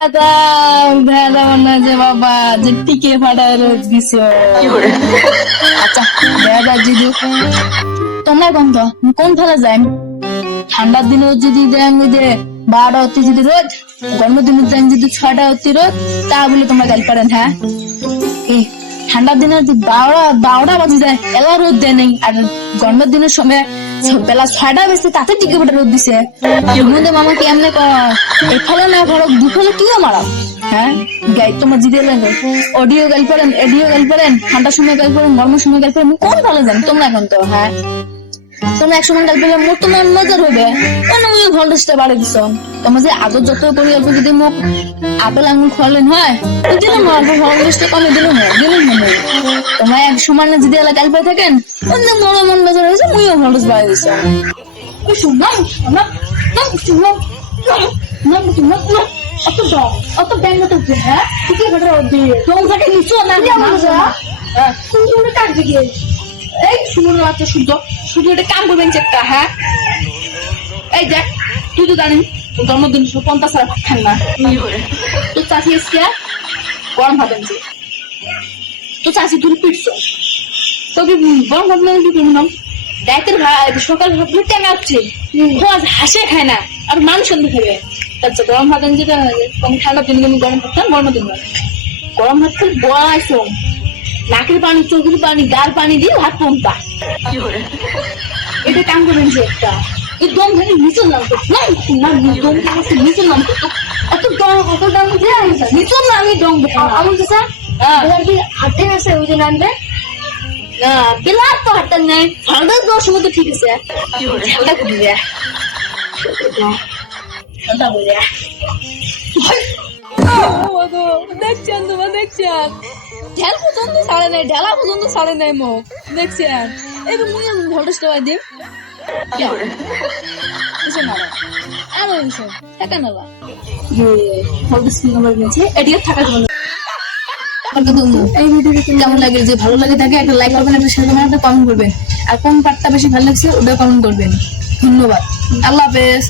ভেড়া মনে যে বাবা যে টিকে ফাটায় রোজ দিছ। আচ্ছা ভেড়া যদি তোমরা কোন ফেলা যায় ঠান্ডার দিনে যদি দেন যে 12টা অতি যদি রোদ, গরমের দিনে দেন যদি 6টা অতি রোদ, তা বলে তোমরা গাল পারেন। হ্যাঁ ঠান্ডার দিনে 12টা বাজে যায় এলা রোদ দেয় নেই, আর গরমের দিনের সময় বেলা 6টা বেজে তাতে টিকে ফাটা রোদ দিছে। মধ্যে মামা কি এমনি এই ফলে না ফরক দুফলে কিও মারা। হ্যাঁ গাই তোমার জিদে অডিও গাল পারেন, এডিও গাল পারেন, ঠান্ডার সময় গাল পারেন, গরমের সময় গাল পারেন, কোন ভালো জান তোমরা এখন তো। হ্যাঁ তোমরা একসময় গাল পেলে মোট তোমার মজার হবে, তুমি ভোল্টেজটা বাড়িয়ে দিছ। তোমার যে আদর যত করি অল্প যদি মোক আপেল আঙুল খোয়ালেন হয় দিলাম অল্প ভোল্টেজটা কমে দিলাম তোমরা এক সমান যদি এলা গাল পেয়ে থাকেন অন্য বড় মন বেজার হয়েছে মুইও ভোল্টেজ বাড়িয়ে দিছ। অত ব্যাংক তো হ্যাঁ ঠিকই ঘটে তোমাকে নিচু না কাটবে গিয়ে এই শুনুন আছে শুদ্ধ শুধু এটা কাম করবেন একটা। হ্যাঁ এই দেখ তুই তো জানিস জন্মদিন 50 টাকা ভাত খান না, তো চাষি এসে গরম ভাত আনছে, তো চাষি তুই পিটছ তোকে গরম ভাত না কি কিনলাম রাতের ভাত সকাল ভাত কেন আসছে হাসে খায় না আর মানুষ খাবে। আচ্ছা গরম ভাত আনছে ঠান্ডার দিন তুমি গরম ভাত খান, গরমের দিন গরম ভাত খেলে বড়াইছ নাকের পানি চোখের পানি গার পানি দিয়ে হাত পম্পা এটা কাম করবেন যে একটা দম ধরে নিচে নামতো দম নিচে নামতো অত দম নিচে নামি দম আমার হাতে আছে ওই যে নামবে বিলার তো হাতের নেই ঠান্ডার দেওয়ার সময় তো ঠিক আছে ঠান্ডা করে দেয় ঠান্ডা বলে দেখছেন তোমার দেখছেন ঢেল পর্যন্ত ছাড়ে নাই, ঢেলা পর্যন্ত ছাড়ে নাই মুখ দেখছেন। এবার মুই ভোল্টেজটা বাই দিই কেমন লাগে যে ভালো লাগে থাকে একটা লাইক করবেন, একটা শেয়ার করবেন, একটা কমেন্ট করবেন, আর কোন পার্টটা বেশি ভালো লাগছে ওটা কমেন্ট করবেন। ধন্যবাদ, আল্লাহ হাফেজ।